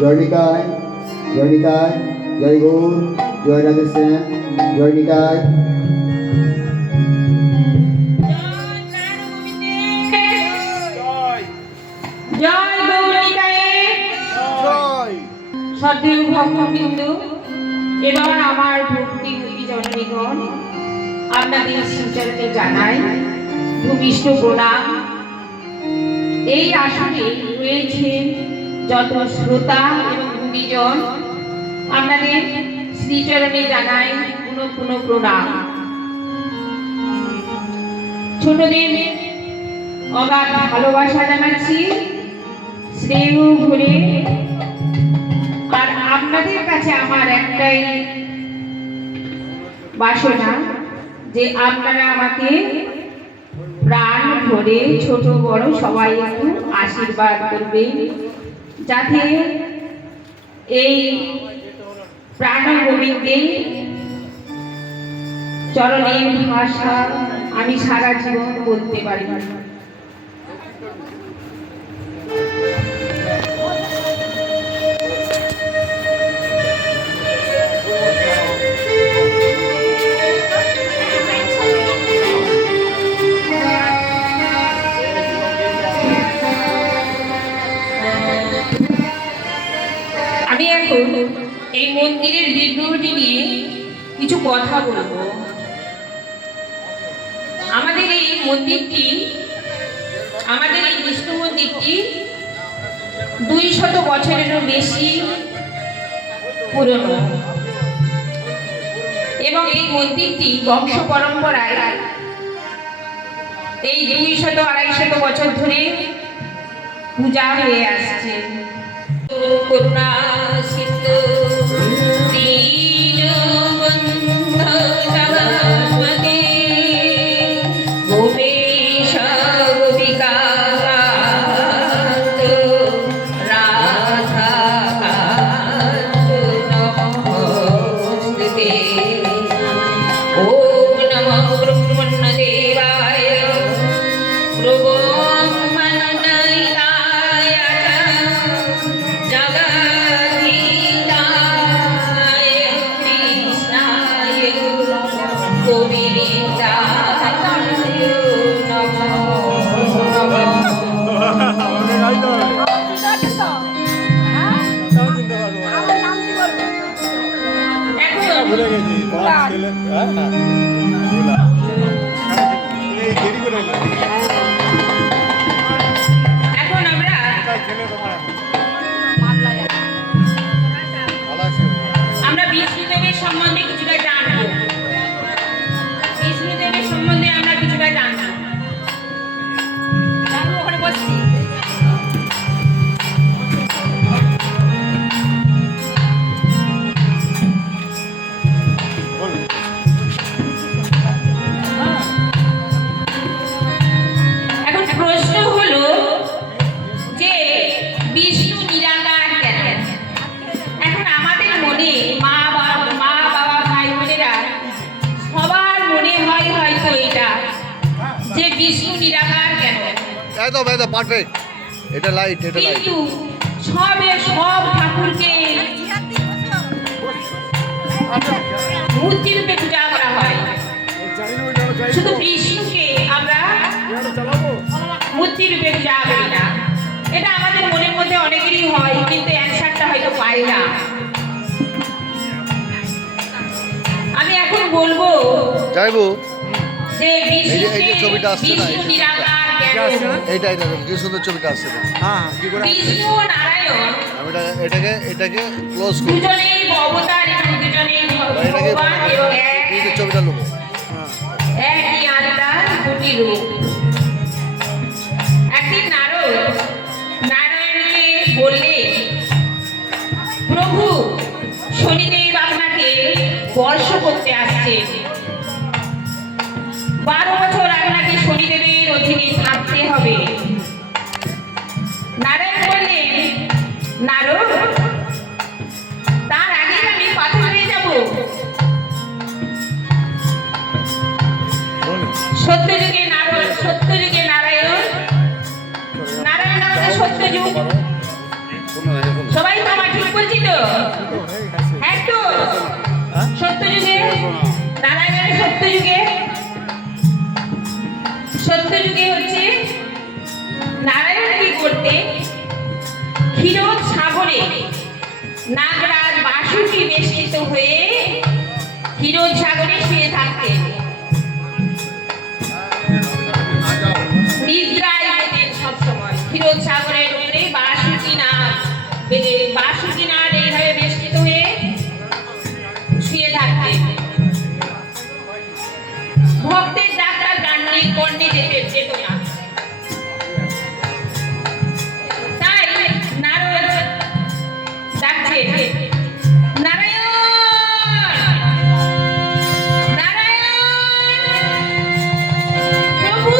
জয় নিতাই, জয় নিতাই, জয় গৌর, জয় রাধেশ্যাম, জয় নিতাই। জয় গৌরিকায়ে জয়। সদেব ভক্তবৃন্দ, এবার আমার ভক্তি জননীগণ, আপনাদের শিবচরণে জানাই ভূমিষ্ঠ প্রণাম। এই আসনে রয়েছেন যত শ্রোতা এবং ভূমিজন, আপনাদের শ্রীচরণে জানাই পুনঃ পুনঃ প্রণাম। ছোটদের অগাধ ভালোবাসা জানাচ্ছি, স্নেহ ভরে। আর আপনাদের কাছে আমার একটাই বাসনা যে আপনারা আমাকে প্রাণ ভরে ছোট বড় সবাই একটু আশীর্বাদ করবেন, যাতে এই প্রাণ গোবিন্দের চরণের ভাষা আমি সারা জীবন বলতে পারি। আমি এখন এই মন্দিরের বিগ্রহটি নিয়ে কিছু কথা বলবো। আমাদের এই মন্দিরটি, আমাদের এই বিষ্ণু মন্দিরটি 200 বছরেরও বেশি পুরনো এবং এই মন্দিরটি বংশ পরম্পরায় এই 200-250 বছর ধরে পূজা হয়ে আসছে। করুণা সিন্ধু দীনবন্ধু জগৎপতি ভূমেশ গোপিকাকান্ত রাধাকান্ত নমস্তুতে। ওম নমঃ ব্রহ্মণ্যদেবায় ব্রহ্মণ্যনায় জগদ্ধিতায় কৃষ্ণায় গোবিন্দায় নমো নমঃ। এখন আমরা বিষ্ণুদেবের সম্বন্ধে কিছুটা জানবো। বিষ্ণুদেবের সম্বন্ধে আমরা কিছুটা জানবো। ওখানে বসছি। এখন প্রশ্ন হলো যে বিষ্ণু নিরাকার কেন? এখন আমাদের মনে মা বাবা ভাই বোনেরা সবার মনে হয় হয়তো এটা যে বিষ্ণু নিরাকার কেন, একদম পারফেক্ট। এটা লাইট, এটা লাইট। কিন্তু সব ঠাকুরকে মূর্তি রূপে পূজা করা হয়, শুধু বিষ্ণুকে আমরা মূর্তি রূপে পূজা করি না। এটা আমাদের মনের মধ্যে অনেকেরই হয়, কিন্তু অ্যানসারটা হয়তো পাই না। আমি এখন বলবো যাইবো যে এই যে ছবিটা আসছে না, বিষ্ণু নিরাকার কেন? এইটা কি সুন্দর ছবিটা আসছে। হ্যাঁ, কি করে বিষ্ণু নারায়ণ আমি এটাকে ক্লোজ করব। দুজনেই অবতার এবং দুজনেই এটাকে ভগবান এবং এই যে ছবিটা নেবো। একই আত্মার দুটি রূপ। একদিন নারায়ণকে বললে, প্রভু শনিদেব আপনাকে স্পর্শ করতে আসছে, 12 বছর আপনাকে শনিদেবের অধীনে থাকতে হবে। নারায়ণ বললেন, নারদ, তার আগে আমি পাথর হয়ে যাব। সত্যযুগে নারায়ণ, নারায়ণ আমাদের সত্যযুগ। সবাই তো আমার সত্যযুগে হচ্ছে নারায়ণ কি করতে ক্ষীরোদ সাগরে নাগরাজ বাসুকি বেষ্টিত হয়ে ক্ষীরোদ সাগরে শুয়ে থাকতেন, নিদ্রায় যেতেন সবসময়। ক্ষীরোদ সাগরের উপরে বাসুকি নাগ এইভাবে বেষ্টিত হয়ে শুয়ে থাকতেন। ভক্তের ডাক্তার কর্ণে যেত না, তাই নারদ ডাকছে, নারায়ণ নারায়ণ, প্রভু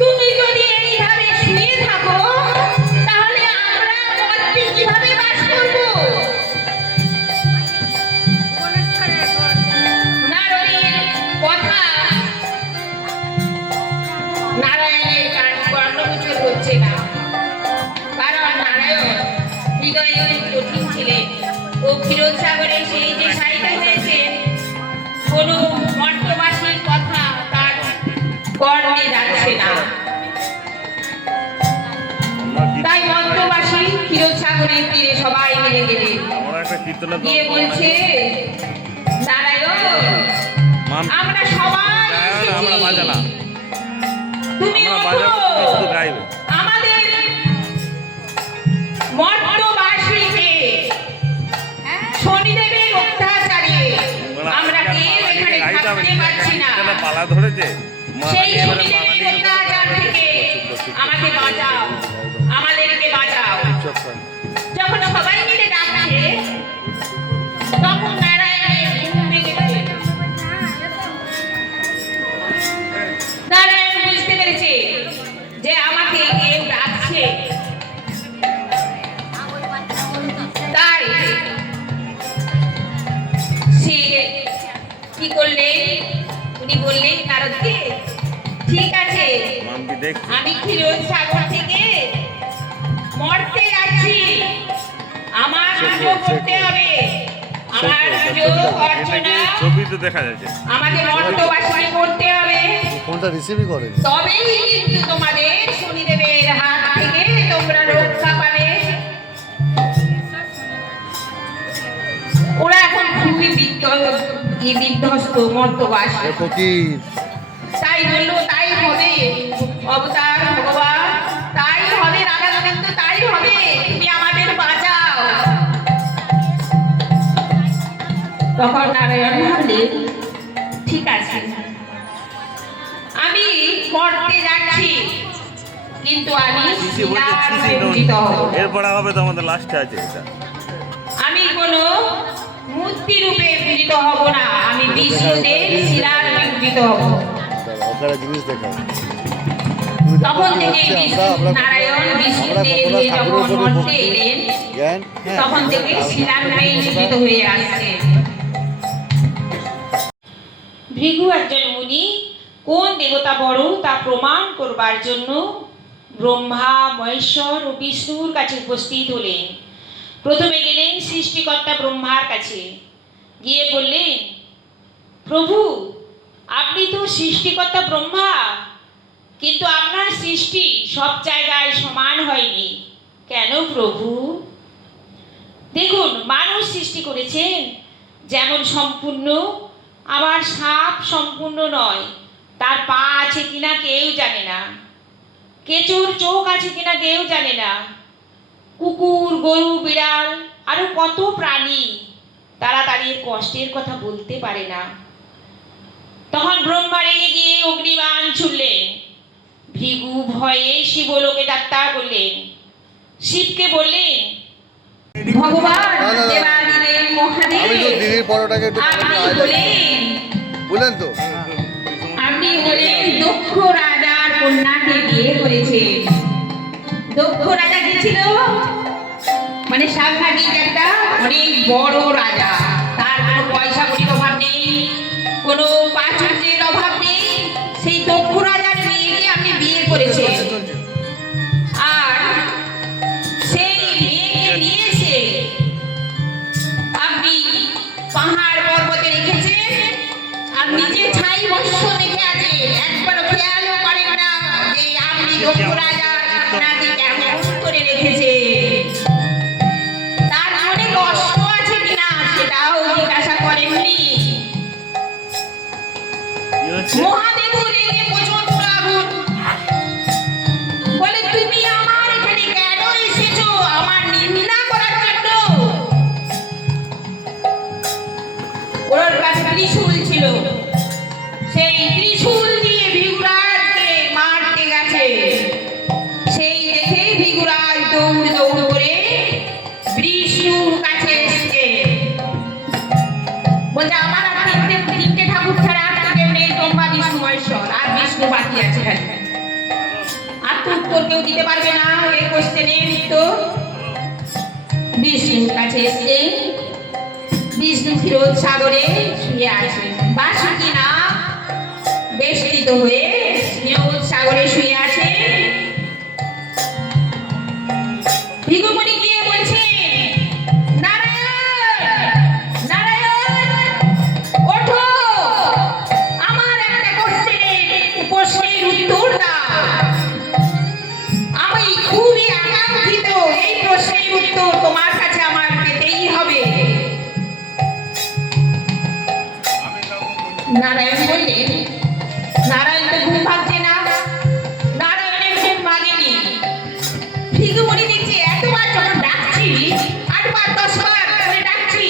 তুমি যদি এইভাবে শুয়ে থাকো তাহলে আমরা মর্তে কিভাবে বাস করব? নারদের কথা নারায়ণের কর্ণগোচর হচ্ছে না, কারণ নারায়ণ হৃদয়ে কঠিন ছিলেন। ও ক্ষীরোদ সাগরে সেই যে শায়িত হয়েছে, কোন মর্তবাসীর কথা তার কর্ণে যাচ্ছে না। তাই মর্তবাসী ক্ষীরোদ সাগরের তীরে সবাই মিলে গেলেন, গিয়ে বলছে, নারায়ণ আমরা সবাই তুমি আমাদের মর্তবাসীকে শনিদেবের অত্যাচারে আমরা কেউ এখানে থাকতে পারছি না, সেই শনিদেবের অত্যাচার থেকে আমাকে বাঁচাও, আমাদেরকে বাঁচাও। যখন সবাই মিলে ডাকছে তখন নারায়ণের ঘুম ভেঙে গেছে। নারায়ণ বুঝতে পেরেছে যে আমাকে কেউ ডাকছে, তাই সে কি করলেন, উনি বললেন নারদকে, ঠিক আছে আমি ক্ষীরোদ সাগর থেকে মর্তে যাচ্ছি, আমার পুজো করতে হবে, আমার পুজো অর্চনা আমাকে মর্তবাসনে করতে হবে, ফোনটা রিসিভই করেন, তবেই কিন্তু তোমাদের শনিদেবের হাত থেকে তোমরা রক্ষা পাবে। ওরা এখন খুবই বিধ্বস্ত মর্তবাসী, তাই বললো তাই হবে অবতার ভগবান, তাই হবে রাধা গোবিন্দ, তাই হবে, তুমি আমাদের বাঁচাও। তখন নারায়ণ ভাবলেন, ঠিক আছে আমি মর্তে যাচ্ছি, কিন্তু আমি পূজিত হব, এরপরে হবে তো আমাদের লাস্টে আছে এটা, আমি কোনো মূর্তি রূপে পূজিত হব না, আমি বিষ্ণুদেব শিলার রূপে পূজিত হব। জিনিস দেখা তখন থেকে নারায়ণ বিষ্ণুদেব যখন মর্তে এলেন তখন থেকে শিলার রূপে পূজিত হয়ে আসছে। ভৃগু একজন মুনি, কোন দেবতা বড় তা প্রমাণ করবার জন্য ব্রহ্মা মহেশ্বর ও বিষ্ণুর কাছে উপস্থিত হলেন। প্রথমে গেলেন সৃষ্টিকর্তা ব্রহ্মার কাছে, গিয়ে বললেন, প্রভু আপনি তো সৃষ্টিকর্তা ব্রহ্মা, কিন্তু আপনার সৃষ্টি সব জায়গায় সমান হয়নি কেন প্রভু? দেখুন মানুষ সৃষ্টি করেছেন যেমন সম্পূর্ণ, আবার সাপ সম্পূর্ণ নয়, তার পা আছে কিনা কেউ জানে না, কেঁচোর চোখ আছে কিনা কেউ জানে না, কুকুর গরু বিড়াল আরো কত প্রাণী তারা তাদের কষ্টের কথা বলতে পারে না। তখন ব্রহ্মা রেগে গিয়ে অগ্নিবাণ ছুড়লেন, ভৃগু ভয়ে শিবলোকে যাত্রা করলেন। শিবকে বললেন, ভগবান দেবাদিদেব মহাদেব, আপনি হলেন দক্ষ রাজার কন্যাকে বিয়ে করেছেন। দক্ষ রাজা কি ছিল? মানে সাংঘাতিক একটা অনেক বড় রাজা, তার কোনো পয়সা কড়ির অভাব নেই, কোনো প্রাচুর্যের অভাব নেই, সেই দক্ষ রাজার মেয়েকে আপনি বিয়ে করেছেন। আর সেই মেয়েকে নিয়ে এসে আপনি পাহাড় পর্বতে রেখেছেন, আর নিজে দক্ষ রাজা আপনাকে কেমন করে রেখেছে, তার মনে কষ্ট আছে কিনা সেটাও জিজ্ঞাসা করেননি। কি হচ্ছে? মহাদেব রেগে প্রচন্ড আগুন, বলে তুমি আমার এখানে কেন এসেছো? আমার নিন্দা করার জন্য? ওর কাছে ত্রিশূল ছিল, সেই ত্রিশূল দিয়ে ভিগুরাজকে মারতে গেছে। সেই দেখে ভিগুরাজ দৌড় দৌড় করে বিষ্ণুর কাছে এসেছে, বলছে আমার আর তিনটে ঠাকুর ছাড়া আর কেউ নেই, ব্রহ্মা বিষ্ণু মহেশ্বর, আর বিষ্ণু বাকি আছে খালি। আর তো উত্তর কেউ দিতে পারবে না এই কোশ্চেনের উত্তর। বিষ্ণুর কাছে এসে বিষ্ণু ক্ষীরোদ সাগরে শুয়ে আছেন, বাসুকি না বেষ্টিত হয়ে ক্ষীরোদ সাগরে শুয়ে আছে। ভিগুমণি গিয়ে বলছেন, নারায়ণ নারায়ণ ওঠো, আমার একটা প্রশ্নের উত্তর দাও। আমি খুবই আকাঙ্ক্ষিত, এই প্রশ্নের উত্তর তোমার কাছে আমার পেতেই হবে। নারায়ণ বললেন, নারায়ণ তো ঘুম ভাঙছে না, নারায়ণের ঘুম ভাঙেনি। ভিগুমণি দেখছে এতবার যখন ডাকছি, 8 বার 10 বার করে ডাকছি,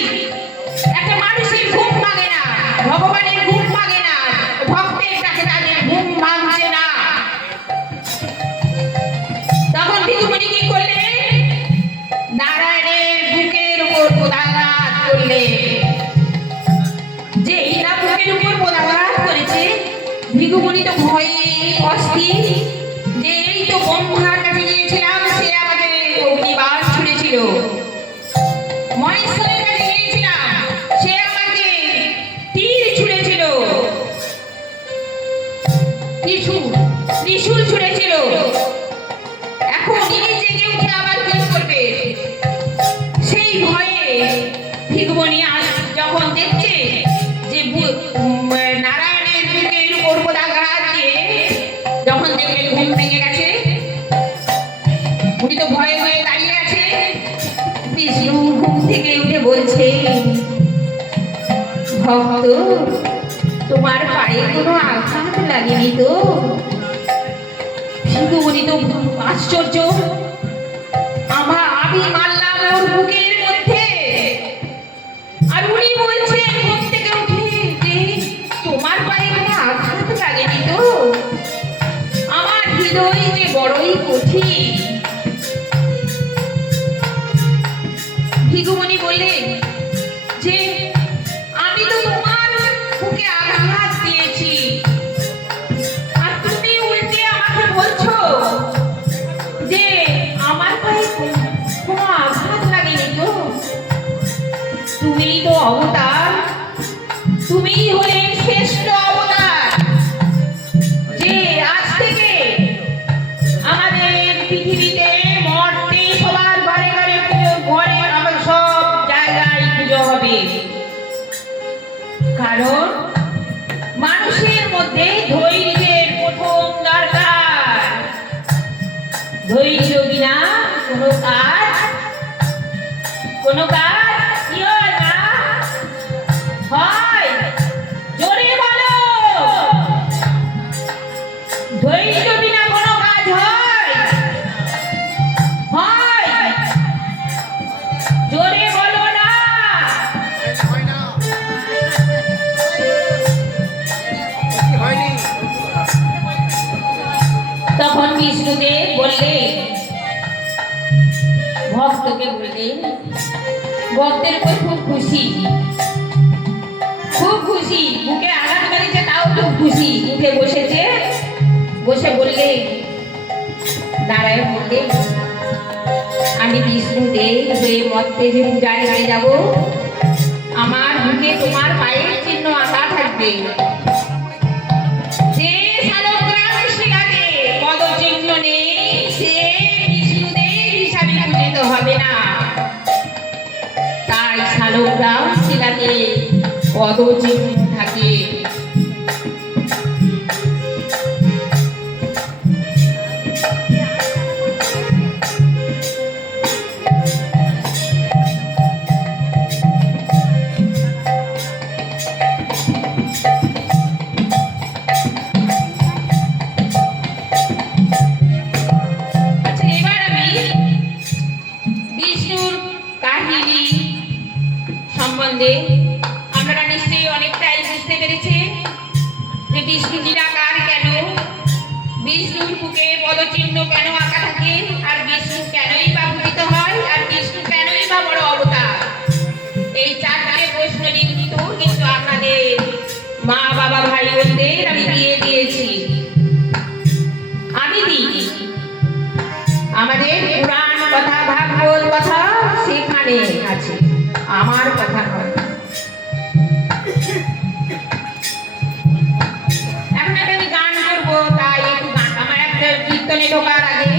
একটা মানুষের ঘুম ভাঙে না, ভগবানের ঘুম ভাঙে না, ভক্তের কাছে তাদের ঘুম ভাঙছে না। তখন ভিগুমণি কি করলেন? নারায়ণের বুকের উপর পদাঘাত করলেন। যেই না বুকের উপর পদাঘাত করেছে, ভিগুমণি তো ভয়ে অস্থির, যে এই তো ব্রহ্মার কাছে গিয়েছিলাম, সে আমাকে অগ্নিবাণ ছুড়েছিল। মহেশ্বরের কাছে গিয়েছিলাম, সে আমাকে তীর ছুড়েছিল, ত্রিশূল ছুড়েছিল। এখন ইনি জেগে উঠে আবার কি করবে? সেই ভয়ে ভিগুমণি যখন দেখছে যে নারায়ণের বুকের উপর পদাঘাত দিয়ে যখন দেখলেন ঘুম ভেঙে গেছে, উনি তো ভয়ে ভয়ে দাঁড়িয়ে আছে। বিষ্ণু ঘুম থেকে উঠে বলছে, ভক্ত তোমার পায়ে কোনো আঘাত লাগেনি তো? ভিগুমণি তো আশ্চর্য, আমি মারলাম ওর বুকের মধ্যে, আর উনি বলছেন ঘুম থেকে উঠে যে তোমার পায়ে কোনো আঘাত লাগেনি তো? আমার হৃদয় যে বড়ই কঠিন। ভিগুমণি বললেন যে আমি তো তোমার বুকে আঘাত দিয়েছি, আর তুমি উল্টে আমাকে বলছো যে আমার পায়ে কোনো আঘাত লাগেনি তো? তুমি তো অবতার, তুমি হলে শ্রেষ্ঠ অবতার, যে আজ থেকে আমাদের পৃথিবীতে মর্তে সবার ঘরে ঘরে পুজো, ঘরে আমাদের সব জায়গায় পুজো হবে। কারণ মানুষের মধ্যে ধৈর্যের প্রথম দরকার। ধৈর্য বিনা কোনো কাজ কি হয় না? হয়। জোরে বলো, ধৈর্য বিনা কোনো কাজ হয়? হয়। জোরে বলো না। তখন বিষ্ণুদেব বললেন, ভক্তকে বললেন, ভক্তের উপর খুব খুশি, বুকে আঘাত করেছে তাও খুব খুশি, উঠে বসেছে, বসে বললে, নারায়ণ বললেন, আমি বিষ্ণুদেব হয়ে মর্তে যে পূজায় হয়ে যাব, আমার বুকে তোমার পায়ের চিহ্ন আঁকা থাকবে। যে শালগ্রাম শিলাতে পদচিহ্ন নেই, সে বিষ্ণুদেব হিসাবে পূজিত হবে না। তাই শালগ্রাম শিলাতে পদচিহ্ন থাকে। বিষ্ণুর কাহিনী সম্বন্ধে আপনারা নিশ্চয়ই অনেকটাই বুঝতে পেরেছে যে বিষ্ণু নিরাকার কেন, বিষ্ণুর বুকে পদচিহ্ন কেন আঁকা থাকে, আর বিষ্ণু কেনই বা পূজিত হয়, আর বিষ্ণু কেনই বা বড় অবতার। এই চারটে প্রশ্নের উত্তর কিন্তু আপনাদের মা বাবা ভাই বোনদের আমি দিয়ে দিয়েছি। আমি দিই আমাদের পুরাণ কথা ভাগবত কথা সেখানে আছে, আমার কথা নয়। এখন একটা আমি গান করবো, তাই একটু গান, আমার একটা কীর্তনে ঢোকার আগে